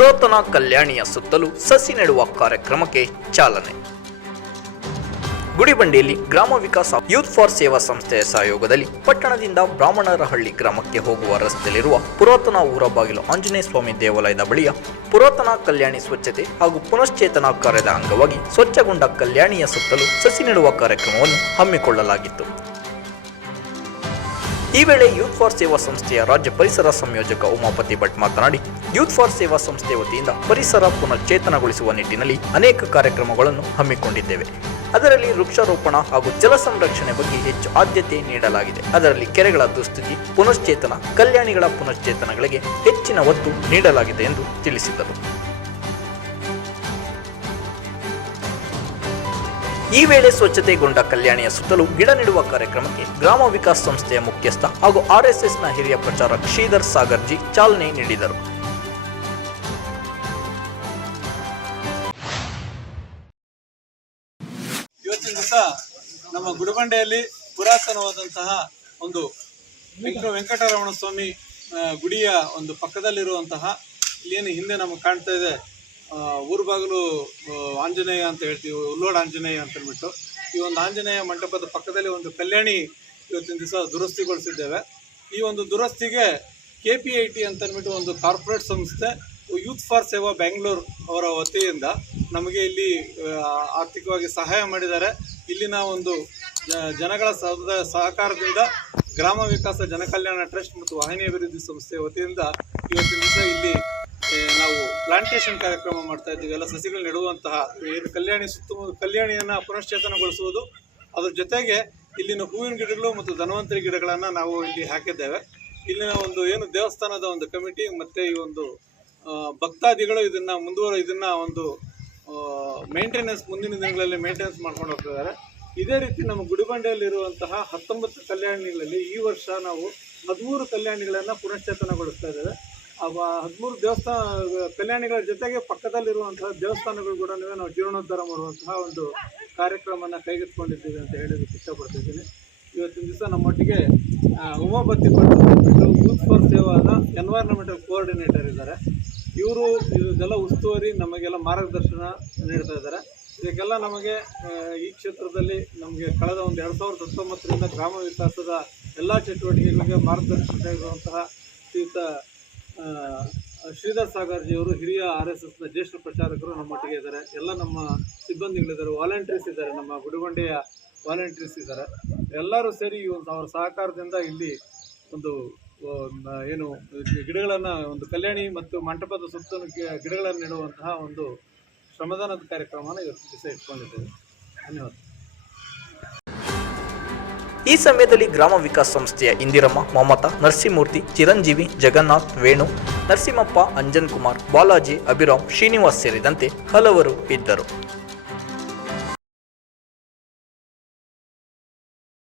ಪುರಾತನ ಕಲ್ಯಾಣಿಯ ಸುತ್ತಲೂ ಸಸಿ ನೆಡುವ ಕಾರ್ಯಕ್ರಮಕ್ಕೆ ಚಾಲನೆ. ಗುಡಿಬಂಡಿಯಲ್ಲಿ ಗ್ರಾಮ ವಿಕಾಸ ಯೂತ್ ಫಾರ್ ಸೇವಾ ಸಂಸ್ಥೆಯ ಸಹಯೋಗದಲ್ಲಿ ಪಟ್ಟಣದಿಂದ ಬ್ರಾಹ್ಮಣರಹಳ್ಳಿ ಗ್ರಾಮಕ್ಕೆ ಹೋಗುವ ರಸ್ತೆಯಲ್ಲಿರುವ ಪುರಾತನ ಊರ ಬಾಗಿಲು ಆಂಜನೇಯ ಸ್ವಾಮಿ ದೇವಾಲಯದ ಬಳಿಯ ಪುರಾತನ ಕಲ್ಯಾಣಿ ಸ್ವಚ್ಛತೆ ಹಾಗೂ ಪುನಶ್ಚೇತನ ಕಾರ್ಯದ ಅಂಗವಾಗಿ ಸ್ವಚ್ಛಗೊಂಡ ಕಲ್ಯಾಣಿಯ ಸುತ್ತಲೂ ಸಸಿ ನೆಡುವ ಕಾರ್ಯಕ್ರಮವನ್ನು ಹಮ್ಮಿಕೊಳ್ಳಲಾಗಿತ್ತು. ಈ ವೇಳೆ ಯೂತ್ ಫಾರ್ ಸೇವಾ ಸಂಸ್ಥೆಯ ರಾಜ್ಯ ಪರಿಸರ ಸಂಯೋಜಕ ಉಮಾಪತಿ ಭಟ್ ಮಾತನಾಡಿ ಯೂತ್ ಫಾರ್ ಸೇವಾ ಸಂಸ್ಥೆ ವತಿಯಿಂದ ಪರಿಸರ ಪುನಶ್ಚೇತನಗೊಳಿಸುವ ನಿಟ್ಟಿನಲ್ಲಿ ಅನೇಕ ಕಾರ್ಯಕ್ರಮಗಳನ್ನು ಹಮ್ಮಿಕೊಂಡಿದ್ದೇವೆ. ಅದರಲ್ಲಿ ವೃಕ್ಷಾರೋಪಣ ಹಾಗೂ ಜಲ ಸಂರಕ್ಷಣೆ ಬಗ್ಗೆ ಹೆಚ್ಚು ಆದ್ಯತೆ ನೀಡಲಾಗಿದೆ. ಅದರಲ್ಲಿ ಕೆರೆಗಳ ದುಸ್ಥಿತಿ ಪುನಶ್ಚೇತನ ಕಲ್ಯಾಣಿಗಳ ಪುನಶ್ಚೇತನಗಳಿಗೆ ಹೆಚ್ಚಿನ ಒತ್ತು ನೀಡಲಾಗಿದೆ ಎಂದು ತಿಳಿಸಿದರು. ಈ ವೇಳೆ ಸ್ವಚ್ಛತೆಗೊಂಡ ಕಲ್ಯಾಣಿಯ ಸುತ್ತಲೂ ಗಿಡ ನೆಡುವ ಕಾರ್ಯಕ್ರಮಕ್ಕೆ ಗ್ರಾಮ ವಿಕಾಸ್ ಸಂಸ್ಥೆಯ ಮುಖ್ಯಸ್ಥ ಹಾಗೂ ಆರ್ಎಸ್ಎಸ್ನ ಹಿರಿಯ ಪ್ರಚಾರಕ ಶ್ರೀಧರ್ ಸಾಗರ್ಜಿ ಚಾಲನೆ ನೀಡಿದರು. ಇವತ್ತಿನ ನಮ್ಮ ಗುಡಬಂಡೆಯಲ್ಲಿ ಪುರಾತನವಾದಂತಹ ಒಂದು ವೆಂಕ, ವೆಂಕಟರಮಣ ಸ್ವಾಮಿ ಗುಡಿಯ ಒಂದು ಪಕ್ಕದಲ್ಲಿರುವಂತಹ ಏನು ಹಿಂದೆ ನಮಗೆ ಕಾಣ್ತಾ ಇದೆ ಊರು ಬಾಗಿಲು ಆಂಜನೇಯ ಅಂತ ಹೇಳ್ತೀವಿ, ಉಲ್ಲೋಡ್ ಆಂಜನೇಯ ಅಂತ ಹೇಳ್ಬಿಟ್ಟು ಈ ಒಂದು ಆಂಜನೇಯ ಮಂಟಪದ ಪಕ್ಕದಲ್ಲಿ ಒಂದು ಕಲ್ಯಾಣಿ ಇವತ್ತಿನ ದಿವಸ ದುರಸ್ತಿಗೊಳಿಸಿದ್ದೇವೆ. ಈ ಒಂದು ದುರಸ್ತಿಗೆ ಕೆ ಪಿ ಐ ಟಿ ಅಂತಂದ್ಬಿಟ್ಟು ಒಂದು ಕಾರ್ಪೊರೇಟ್ ಸಂಸ್ಥೆ ಯೂತ್ ಫಾರ್ ಸೇವಾ ಬ್ಯಾಂಗ್ಳೂರ್ ಅವರ ವತಿಯಿಂದ ನಮಗೆ ಇಲ್ಲಿ ಆರ್ಥಿಕವಾಗಿ ಸಹಾಯ ಮಾಡಿದ್ದಾರೆ. ಇಲ್ಲಿನ ಒಂದು ಜನಗಳ ಸಹಕಾರದಿಂದ ಗ್ರಾಮ ವಿಕಾಸ ಜನಕಲ್ಯಾಣ ಟ್ರಸ್ಟ್ ಮತ್ತು ವಾಹಿನಿ ಅಭಿವೃದ್ಧಿ ಸಂಸ್ಥೆ ವತಿಯಿಂದ ಇವತ್ತಿನ ದಿವಸ ಇಲ್ಲಿ ನಾವು ಪ್ಲಾಂಟೇಷನ್ ಕಾರ್ಯಕ್ರಮ ಮಾಡ್ತಾ ಇದ್ದೀವಿ. ಎಲ್ಲ ಸಸಿಗಳು ನೆಡುವಂತಹ ಏನು ಕಲ್ಯಾಣಿ ಸುತ್ತಮುತ್ತ ಕಲ್ಯಾಣಿಯನ್ನು ಪುನಶ್ಚೇತನಗೊಳಿಸುವುದು. ಅದರ ಜೊತೆಗೆ ಇಲ್ಲಿನ ಹೂವಿನ ಗಿಡಗಳು ಮತ್ತು ಧನವಂತರಿ ಗಿಡಗಳನ್ನು ನಾವು ಇಲ್ಲಿ ಹಾಕಿದ್ದೇವೆ. ಇಲ್ಲಿನ ಒಂದು ಏನು ದೇವಸ್ಥಾನದ ಒಂದು ಕಮಿಟಿ ಮತ್ತು ಈ ಒಂದು ಭಕ್ತಾದಿಗಳು ಇದನ್ನು ಮುಂದುವರೆ, ಇದನ್ನು ಒಂದು ಮೇಂಟೆನೆನ್ಸ್ ಮುಂದಿನ ದಿನಗಳಲ್ಲಿ ಮೇಂಟೆನೆನ್ಸ್ ಮಾಡ್ಕೊಂಡು ಹೋಗ್ತಿದ್ದಾರೆ ಇದೇ ರೀತಿ ನಮ್ಮ ಗುಡಿಬಂಡೆಯಲ್ಲಿರುವಂತಹ ಹತ್ತೊಂಬತ್ತು ಕಲ್ಯಾಣಿಗಳಲ್ಲಿ ಈ ವರ್ಷ ನಾವು ಹದಿಮೂರು ಕಲ್ಯಾಣಿಗಳನ್ನು ಪುನಶ್ಚೇತನಗೊಳಿಸ್ತಾ ಇದ್ದೇವೆ. ಹದಿಮೂರು ದೇವಸ್ಥಾನ ಕಲ್ಯಾಣಿಗಳ ಜೊತೆಗೆ ಪಕ್ಕದಲ್ಲಿರುವಂತಹ ದೇವಸ್ಥಾನಗಳು ಕೂಡ ನಾವು ಜೀರ್ಣೋದ್ಧಾರ ಮಾಡುವಂತಹ ಒಂದು ಕಾರ್ಯಕ್ರಮನ ಕೈಗೆತ್ತಿಕೊಂಡಿದ್ದೀವಿ ಅಂತ ಹೇಳೋದಕ್ಕೆ ಇಷ್ಟಪಡ್ತಿದ್ದೀನಿ ಇವತ್ತಿನ ದಿವಸ ನಮ್ಮೊಟ್ಟಿಗೆ ಉಮಾಪತಿ ಪಟ್ಟು ಯೂತ್ ಫಾರ್ ಸೇವಾದ ಎನ್ವೈರ್ನಮೆಂಟಲ್ ಕೋಆರ್ಡಿನೇಟರ್ ಇದ್ದಾರೆ. ಇವರು ಇದೆಲ್ಲ ಉಸ್ತುವಾರಿ, ನಮಗೆಲ್ಲ ಮಾರ್ಗದರ್ಶನ ನೀಡ್ತಾ ಇದ್ದಾರೆ. ಇದಕ್ಕೆಲ್ಲ ನಮಗೆ ಈ ಕ್ಷೇತ್ರದಲ್ಲಿ ನಮಗೆ ಕಳೆದ ಒಂದು ಎರಡು ಸಾವಿರದ ಹತ್ತೊಂಬತ್ತರಿಂದ ಗ್ರಾಮ ವಿಕಾಸದ ಎಲ್ಲ ಚಟುವಟಿಕೆಗಳಿಗೆ ಮಾರ್ಗದರ್ಶಕ ಇರುವಂತಹ ಶ್ರೀಯುತ ಶ್ರೀಧರ್ ಸಾಗರ್ಜಿಯವರು ಹಿರಿಯ ಆರ್ ಎಸ್ ಎಸ್ನ ಜ್ಯೇಷ್ಠ ಪ್ರಚಾರಕರು ನಮ್ಮೊಟ್ಟಿಗೆ ಇದ್ದಾರೆ. ಎಲ್ಲ ನಮ್ಮ ಸಿಬ್ಬಂದಿಗಳಿದ್ದಾರೆ. ವಾಲಂಟಿಯರ್ಸ್ ಇದ್ದಾರೆ. ನಮ್ಮ ಗುಡಿಗೊಂಡೆಯ ವಾಲಂಟಿಯರ್ಸ್ ಇದ್ದಾರೆ. ಎಲ್ಲರೂ ಸೇರಿ ಒಂದು ಅವರ ಸಹಕಾರದಿಂದ ಇಲ್ಲಿ ಒಂದು ಏನು, ಗಿಡಗಳನ್ನು, ಒಂದು ಕಲ್ಯಾಣಿ ಮತ್ತು ಮಂಟಪದ ಸುತ್ತಲೂ ಗಿಡಗಳನ್ನು ನೆಡುವಂತಹ ಒಂದು ಶ್ರಮದಾನದ ಕಾರ್ಯಕ್ರಮನ ಇವತ್ತು ದಿವಸ ಇಟ್ಕೊಂಡಿದ್ದೇವೆ. ಧನ್ಯವಾದ. ಈ ಸಮಯದಲ್ಲಿ ಗ್ರಾಮ ವಿಕಾಸ್ ಸಂಸ್ಥೆಯ ಇಂದಿರಮ್ಮ, ಮಮತಾ, ನರಸಿಂಹಮೂರ್ತಿ, ಚಿರಂಜೀವಿ, ಜಗನ್ನಾಥ್, ವೇಣು, ನರಸಿಂಹಪ್ಪ, ಅಂಜನ್ ಕುಮಾರ್, ಬಾಲಾಜಿ, ಅಭಿರಾಮ್, ಶ್ರೀನಿವಾಸ್ ಸೇರಿದಂತೆ ಹಲವರು ಇದ್ದರು.